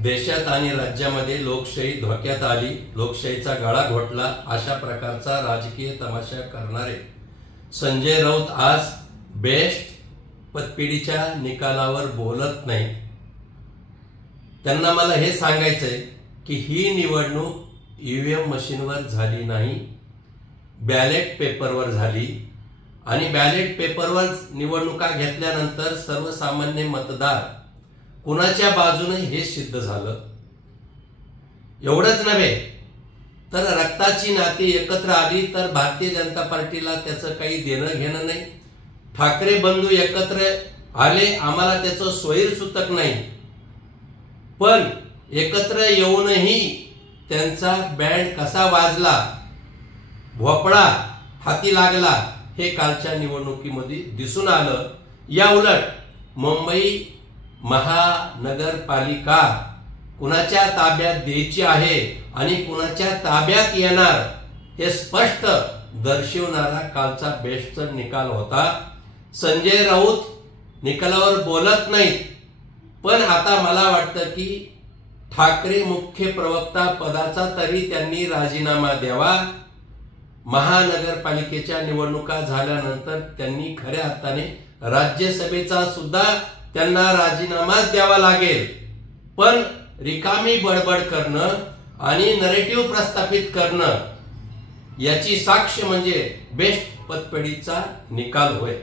देशात आणि राज्यामध्ये लोकशाही धोक्यात आली, लोकशाहीचा गळा घोटला, अशा प्रकारचा राजकीय तमाशा करणारे संजय राऊत आज बेस्ट पतपेढीच्या निकालावर बोलत नाही। त्यांना मला हे सांगायचंय की ही निवडणूक ईव्हीएम मशीनवर झाली नाही, बॅलेट पेपरवर झाली आणि बॅलेट पेपरवर निवडणुका घेतल्यानंतर सर्वसामान्य मतदार कुणाच्या बाजूने हे सिद्ध झालं। एवढंच नव्हे तर रक्ताची नाती एकत्र आली तर भारतीय जनता पार्टीला त्याचं काही देणं घेणं नाही। ठाकरे बंधू एकत्र आले, आम्हाला त्याचं स्वैरसूतक नाही, पण एकत्र येऊनही त्यांचा बँड कसा वाजला, भोपळा हाती लागला हे कालच्या निवडणुकीमध्ये दिसून आलं। या उलट मुंबई महानगरपालिका कुणाच्या ताब्यात द्यायची आहे आणि कुणाच्या ताब्यात येणार हे स्पष्ट दर्शवणारा कालचा बेस्टचा निकाल होता। संजय राऊत निकालावर बोलत नाहीत, पण आता मला वाटतं की ठाकरे मुख्य प्रवक्ता पदाचा तरी त्यांनी राजीनामा द्यावा। महानगरपालिकेच्या निवडणुका झाल्यानंतर त्यांनी खऱ्या अर्थाने राज्यसभेचा सुद्धा त्यांना राजीनामाच द्यावा लागेल। पण रिकामी बडबड करणं आणि नरेटिव्ह प्रस्थापित करणं याची साक्ष म्हणजे बेस्ट पतपेढीचा निकाल होय।